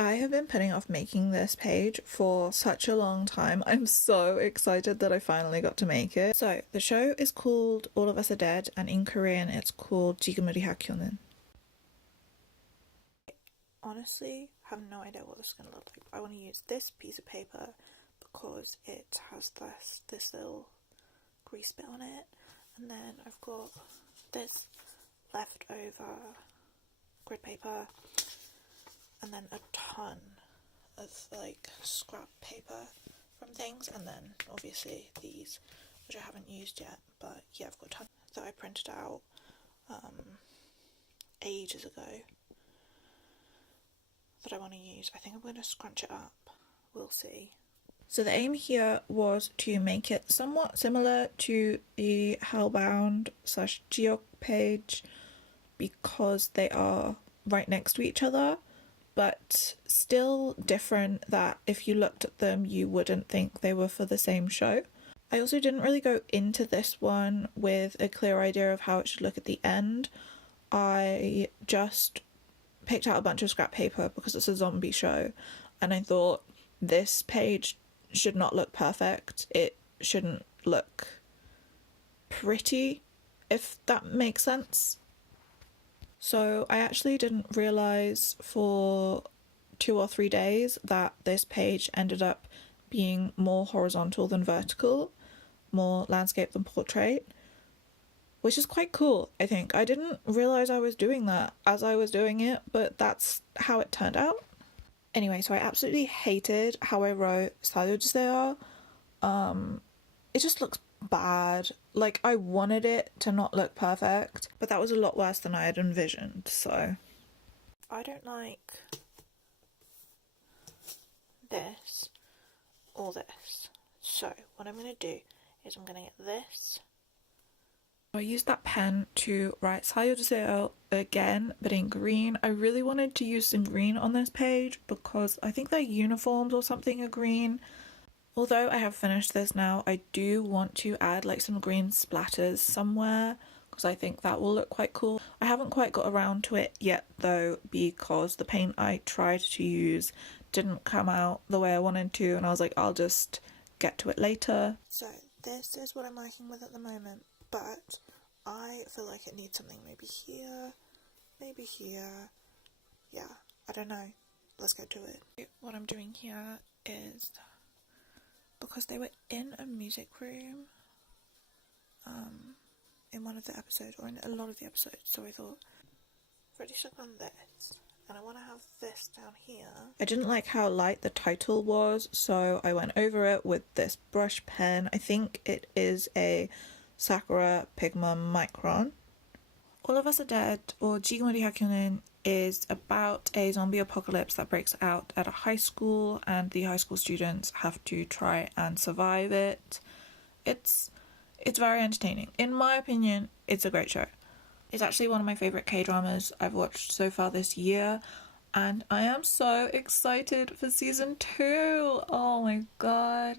I have been putting off making this page for such a long time. I'm so excited that I finally got to make it. So the show is called All of Us Are Dead, and in Korean it's called 지금 우리 학교는. Honestly, I have no idea what this is going to look like. I want to use this piece of paper because it has this little grease bit on it, and then I've got this leftover grid paper, and then a ton of like scrap paper from things, and then obviously these, which I haven't used yet, but yeah, I've got a ton that I printed out ages ago that I want to use. I think I'm going to scrunch it up, we'll see. So the aim here was to make it somewhat similar to the Hellbound / Geog page because they are right next to each other, but still different that if you looked at them you wouldn't think they were for the same show. I also didn't really go into this one with a clear idea of how it should look at the end. I just picked out a bunch of scrap paper because it's a zombie show, and I thought this page should not look perfect. It shouldn't look pretty, if that makes sense. So I actually didn't realise for 2 or 3 days that this page ended up being more horizontal than vertical, more landscape than portrait, which is quite cool, I think. I didn't realise I was doing that as I was doing it, but that's how it turned out. Anyway, so I absolutely hated how I wrote 사려주세요. It just looks bad. Like, I wanted it to not look perfect, but that was a lot worse than I had envisioned, so. I don't like this or this. So, what I'm going to do is I'm going to get this. I used that pen to write 사려주세요 again, but in green. I really wanted to use some green on this page because I think their uniforms or something are green. Although I have finished this now, I do want to add like some green splatters somewhere because I think that will look quite cool. I haven't quite got around to it yet though because the paint I tried to use didn't come out the way I wanted to, and I was like, I'll just get to it later. So this is what I'm working with at the moment, but I feel like it needs something maybe here, maybe here. Yeah, I don't know. Let's get to it. What I'm doing here is, because they were in a music room in one of the episodes, or in a lot of the episodes, so I thought, I've already stuck on this, and I want to have this down here. I didn't like how light the title was, so I went over it with this brush pen. I think it is a Sakura Pigma Micron. All of Us Are Dead, or 지금 우리 학교는, is about a zombie apocalypse that breaks out at a high school, and the high school students have to try and survive it. It's very entertaining. In my opinion, it's a great show. It's actually one of my favourite K-dramas I've watched so far this year, and I am so excited for season 2. Oh my god.